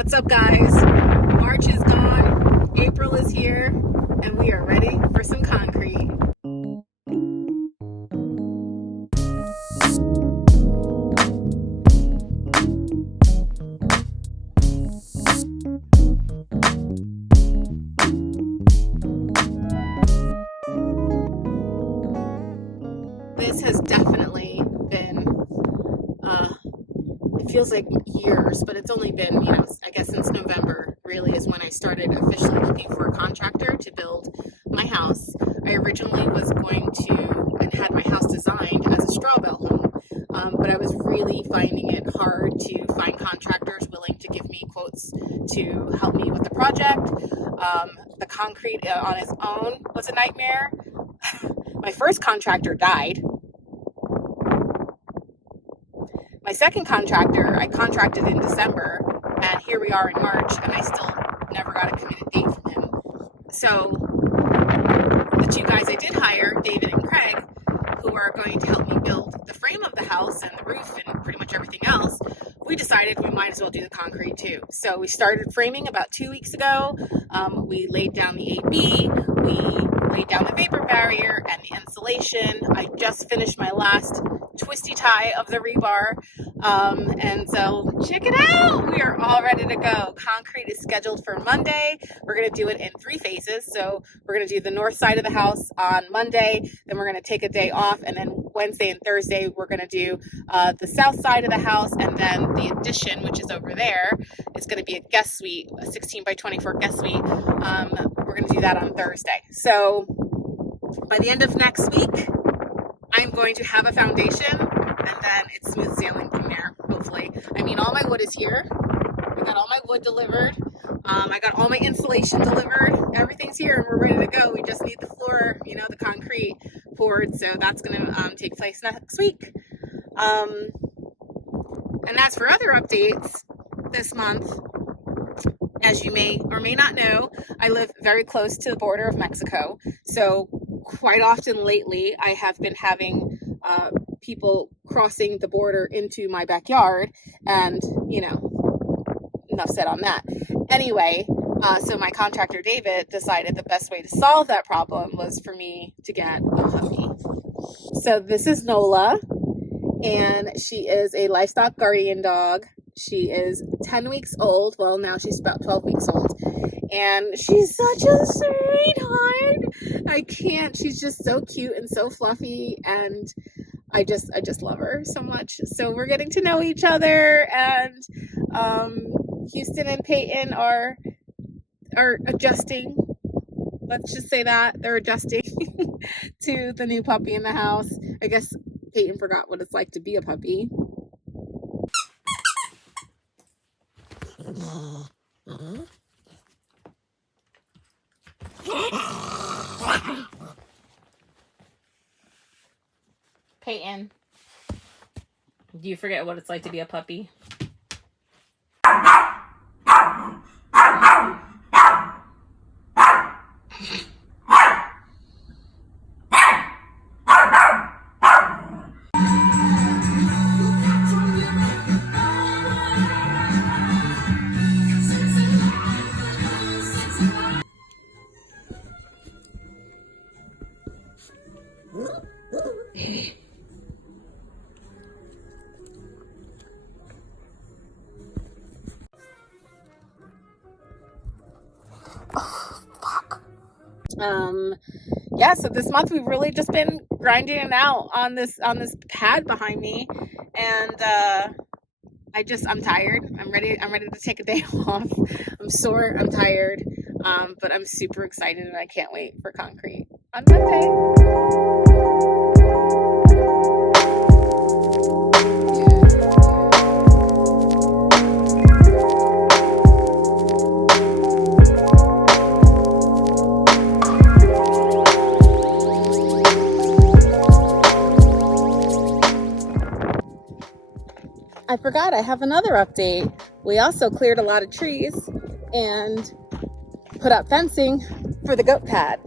What's up, guys? March is gone, April is here, and we are ready for some concrete. This has definitely been, it feels like years, but it's only been, I guess since November really is when I started officially looking for a contractor to build my house. I originally was going to, and had my house designed as a straw bale home, but I was really finding it hard to find contractors willing to give me quotes to help me with the project. The concrete on its own was a nightmare. My first contractor died. My second contractor, I contracted in December, and here we are in March, and I still never got a committed date from him. So the two guys I did hire, David and Craig, who are going to help me build the frame of the house and the roof and pretty much everything else, we decided we might as well do the concrete too. So we started framing about 2 weeks ago. We laid down the 8B, we laid down the vapor barrier and the insulation. I just finished my last twisty tie of the rebar, and so check it out, we are all ready to go. Concrete is scheduled for Monday. We're going to do it in 3 phases. So we're going to do the north side of the house on Monday, then we're going to take a day off, and then Wednesday and Thursday we're going to do the south side of the house, and then the addition, which is over there, is going to be a guest suite, a 16 by 24 guest suite. We're going to do that on Thursday. So by the end of next week, I'm going to have a foundation, and then it's smooth sailing from there, hopefully. I mean, all my wood is here. I got all my wood delivered. I got all my insulation delivered. Everything's here, and we're ready to go. We just need the floor, the concrete poured, so that's going to take place next week. And as for other updates this month, as you may or may not know, I live very close to the border of Mexico, so quite often lately, I have been having people crossing the border into my backyard, and, enough said on that. Anyway, so my contractor, David, decided the best way to solve that problem was for me to get a puppy. So this is Nola, and she is a livestock guardian dog. She is 10 weeks old. Well, now she's about 12 weeks old. And she's such a sweetheart. I can't. She's just so cute and so fluffy, and I just love her so much. So we're getting to know each other, and Houston and Peyton are adjusting. Let's just say that they're adjusting to the new puppy in the house. I guess Peyton forgot what it's like to be a puppy. Peyton, do you forget what it's like to be a puppy? Yeah, so this month we've really just been grinding it out on this pad behind me, and I'm tired. I'm ready to take a day off. I'm sore, I'm tired, but I'm super excited, and I can't wait for concrete on Monday. I forgot I have another update. We also cleared a lot of trees and put up fencing for the goat pad.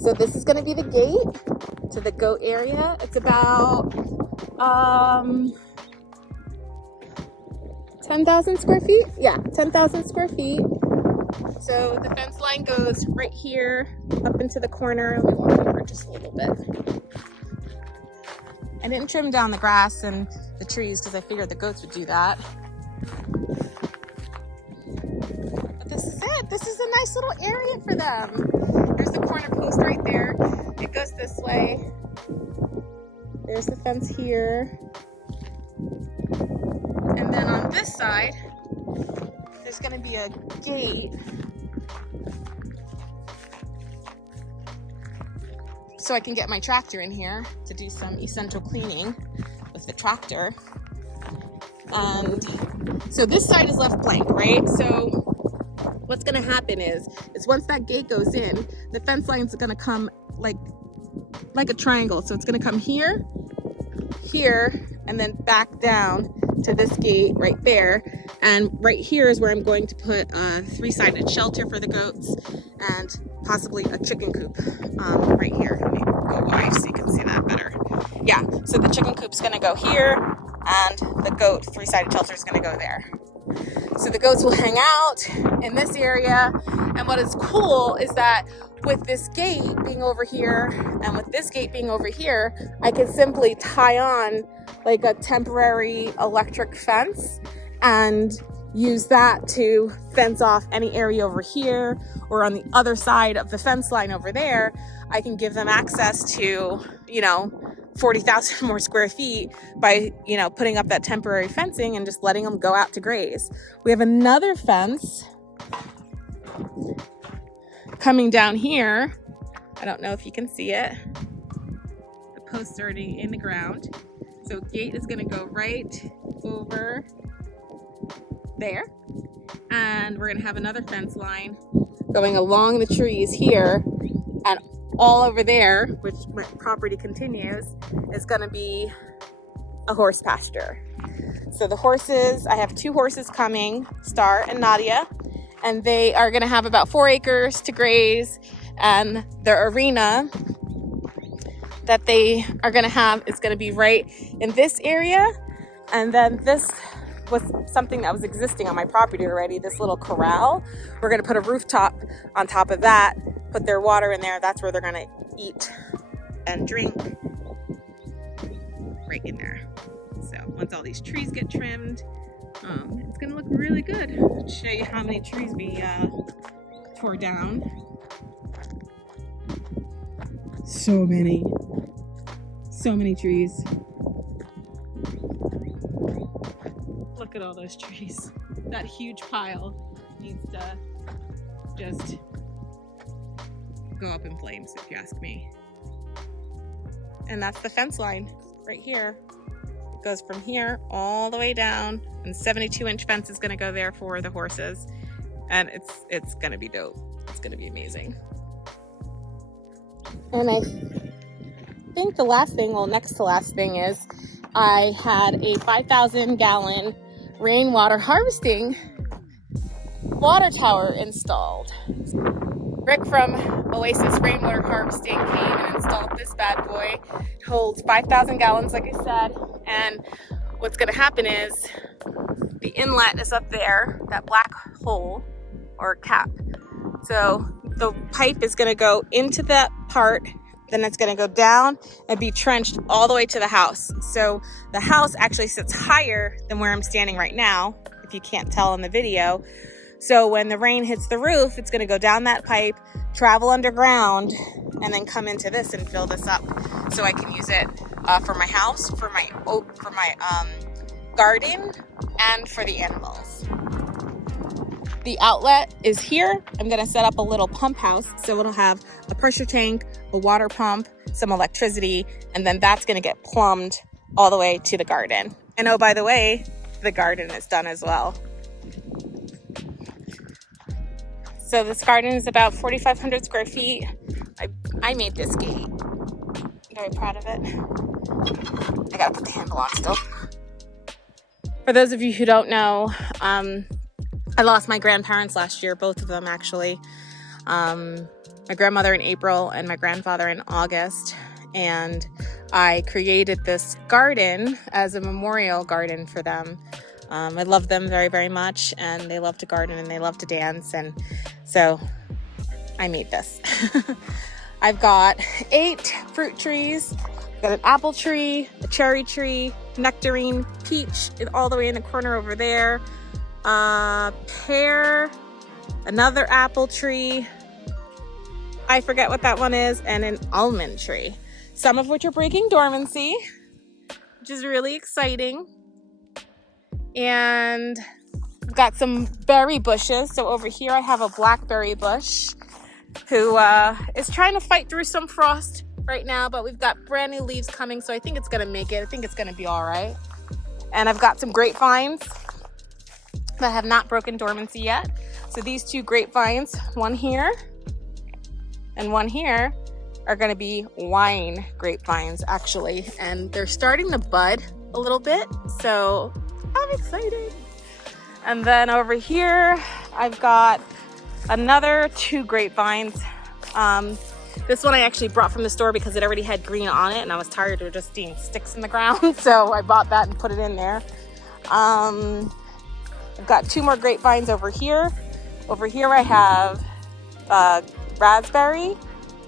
So this is going to be the gate to the goat area. It's about 10,000 square feet? Yeah, 10,000 square feet. So the fence line goes right here up into the corner. Let me walk over just a little bit. I didn't trim down the grass and the trees because I figured the goats would do that. But this is it. This is a nice little area for them. There's the corner post right there. It goes this way. There's the fence here. And then on this side, there's going to be a gate. So I can get my tractor in here to do some essential cleaning with the tractor. And so this side is left blank, right? So what's going to happen is once that gate goes in, the fence line is going to come like a triangle. So it's going to come here, here, and then back down to this gate right there. And right here is where I'm going to put a 3-sided shelter for the goats and possibly a chicken coop right here. Let me go wide so you can see that better. Yeah, so the chicken coop's gonna go here and the goat 3-sided shelter is gonna go there. So the goats will hang out in this area. And what is cool is that with this gate being over here and with this gate being over here, I can simply tie on like a temporary electric fence and use that to fence off any area over here, or on the other side of the fence line over there. I can give them access to, 40,000 more square feet by, putting up that temporary fencing and just letting them go out to graze. We have another fence coming down here. I don't know if you can see it. The post's already in the ground. So gate is gonna go right over there. And we're gonna have another fence line going along the trees here, and all over there, which my property continues, is gonna be a horse pasture. So the horses, I have 2 horses coming, Star and Nadia, and they are gonna have about 4 acres to graze, and their arena that they are gonna have is gonna be right in this area. And then this was something that was existing on my property already, this little corral. We're gonna put a rooftop on top of that, put their water in there. That's where they're gonna eat and drink, right in there. So once all these trees get trimmed, it's gonna look really good. I'll show you how many trees we tore down. So many trees. Look at all those trees. That huge pile needs to just go up in flames, if you ask me. And that's the fence line right here. It goes from here all the way down, and 72-inch fence is gonna go there for the horses. And it's gonna be dope. It's gonna be amazing. And I think the last thing, well, next to last thing, is I had a 5,000 gallon rainwater harvesting water tower installed. Rick from Oasis Rainwater Harvesting came and installed this bad boy. It holds 5,000 gallons, like I said. And what's gonna happen is the inlet is up there, that black hole or cap. So the pipe is gonna go into that part, then it's gonna go down and be trenched all the way to the house. So the house actually sits higher than where I'm standing right now, if you can't tell in the video. So when the rain hits the roof, it's gonna go down that pipe, travel underground, and then come into this and fill this up. So I can use it for my house, for my garden, and for the animals. The outlet is here. I'm gonna set up a little pump house. So it'll have a pressure tank, a water pump, some electricity, and then that's gonna get plumbed all the way to the garden. And oh, by the way, the garden is done as well. So this garden is about 4,500 square feet. I made this gate. Very proud of it. I gotta put the handle on still. For those of you who don't know, I lost my grandparents last year, both of them actually. My grandmother in April and my grandfather in August. And I created this garden as a memorial garden for them. I love them very, very much, and they love to garden and they love to dance, and so I made this. I've got 8 fruit trees. I've got an apple tree, a cherry tree, nectarine, peach all the way in the corner over there, pear, another apple tree, I forget what that one is, and an almond tree. Some of which are breaking dormancy, which is really exciting. And I've got some berry bushes. So over here I have a blackberry bush who is trying to fight through some frost right now, but we've got brand new leaves coming, so I think it's gonna make it. I think it's gonna be all right. And I've got some grapevines that have not broken dormancy yet. So these 2 grapevines, one here and one here, are gonna be wine grapevines actually. And they're starting to bud a little bit, so I'm excited. And then over here, I've got another 2 grapevines. This one I actually brought from the store because it already had green on it and I was tired of just seeing sticks in the ground. So I bought that and put it in there. I've got 2 more grapevines over here. Over here I have raspberry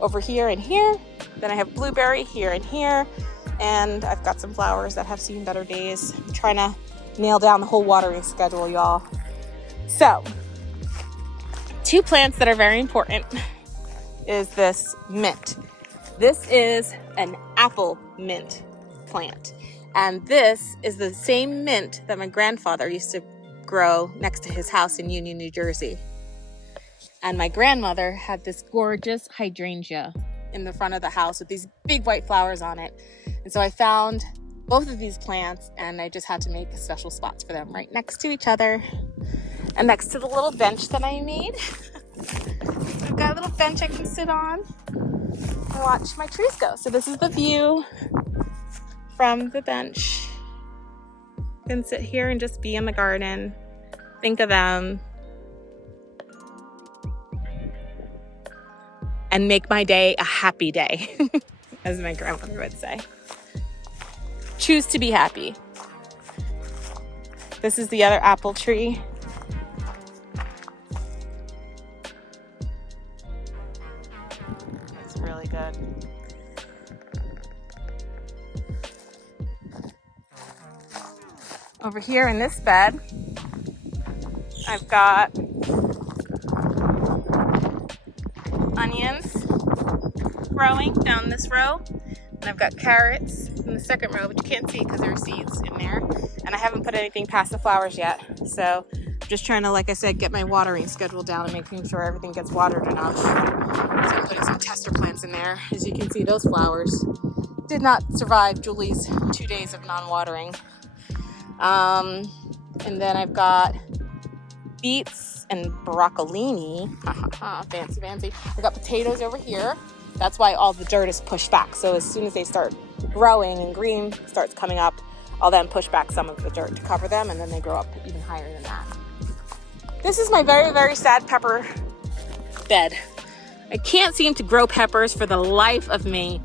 over here and here. Then I have blueberry here and here. And I've got some flowers that have seen better days. I'm trying to nail down the whole watering schedule, y'all. So 2 plants that are very important is this mint. This is an apple mint plant. And this is the same mint that my grandfather used to grow next to his house in Union, New Jersey. And my grandmother had this gorgeous hydrangea in the front of the house with these big white flowers on it. And so I found both of these plants and I just had to make special spots for them right next to each other and next to the little bench that I made. I've got a little bench I can sit on and watch my trees go. So this is the view from the bench. You can sit here and just be in the garden, think of them, and make my day a happy day, as my grandmother would say. Choose to be happy. This is the other apple tree. It's really good. Over here in this bed, I've got onions growing down this row. And I've got carrots in the second row, but you can't see because there are seeds in there. And I haven't put anything past the flowers yet. So I'm just trying to, like I said, get my watering schedule down and making sure everything gets watered enough. So I'm putting some tester plants in there. As you can see, those flowers did not survive Julie's 2 days of non-watering. And then I've got beets and broccolini. Fancy, fancy. I've got potatoes over here. That's why all the dirt is pushed back. So as soon as they start growing and green starts coming up, I'll then push back some of the dirt to cover them, and then they grow up even higher than that. This is my very, very sad pepper bed. I can't seem to grow peppers for the life of me.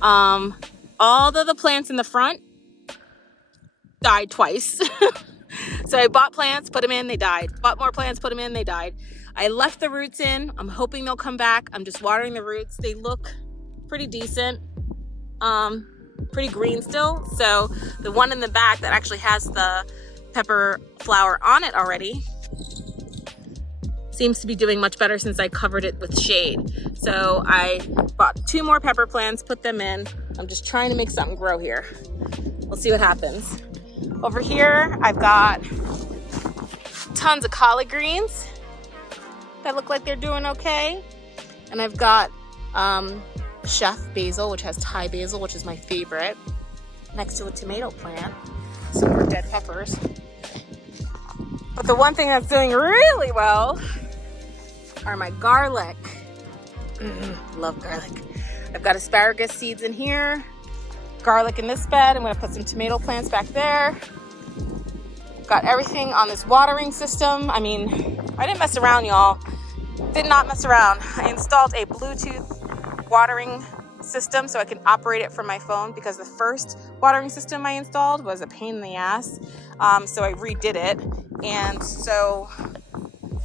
All of the plants in the front died twice. So I bought plants, put them in, they died. Bought more plants, put them in, they died. I left the roots in. I'm hoping they'll come back. I'm just watering the roots. They look pretty decent, pretty green still. So the one in the back that actually has the pepper flower on it already seems to be doing much better since I covered it with shade. So I bought 2 more pepper plants, put them in. I'm just trying to make something grow here. We'll see what happens. Over here, I've got tons of collard greens that look like they're doing okay. And I've got chef basil, which has Thai basil, which is my favorite, next to a tomato plant. Some more dead peppers. But the one thing that's doing really well are my garlic. Love garlic. I've got asparagus seeds in here, garlic in this bed. I'm gonna put some tomato plants back there. Got everything on this watering system. I mean, I didn't mess around, y'all. Did not mess around. I installed a Bluetooth watering system so I can operate it from my phone, because the first watering system I installed was a pain in the ass. So I redid it. And so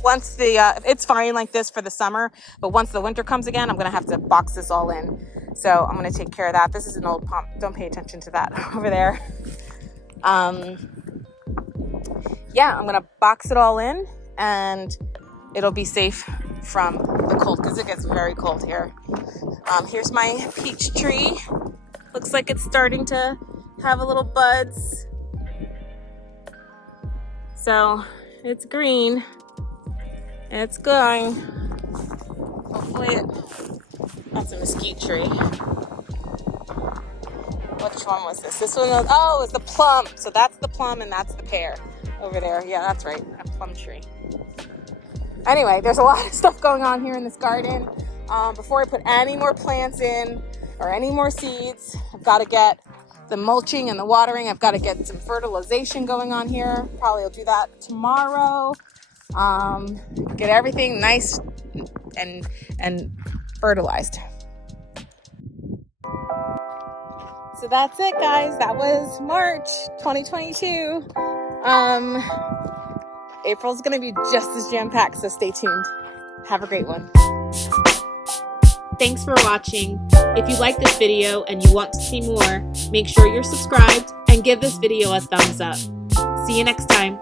once it's fine like this for the summer, but once the winter comes again, I'm going to have to box this all in. So I'm going to take care of that. This is an old pump. Don't pay attention to that over there. Yeah, I'm going to box it all in, and it'll be safe from the cold, because it gets very cold here. Here's my peach tree. Looks like it's starting to have a little buds. So it's green. It's going. Hopefully that's a mesquite tree. Which one was this? This one was, oh, it's the plum. So that's the plum and that's the pear over there. Yeah, that's right. A plum tree. Anyway, there's a lot of stuff going on here in this garden. Before I put any more plants in or any more seeds, I've got to get the mulching and the watering. I've got to get some fertilization going on here. Probably will do that tomorrow. Get everything nice and fertilized. So that's it, guys. That was March 2022. April's gonna be just as jam-packed, so stay tuned. Have a great one. Thanks for watching. If you like this video and you want to see more, make sure you're subscribed and give this video a thumbs up. See you next time.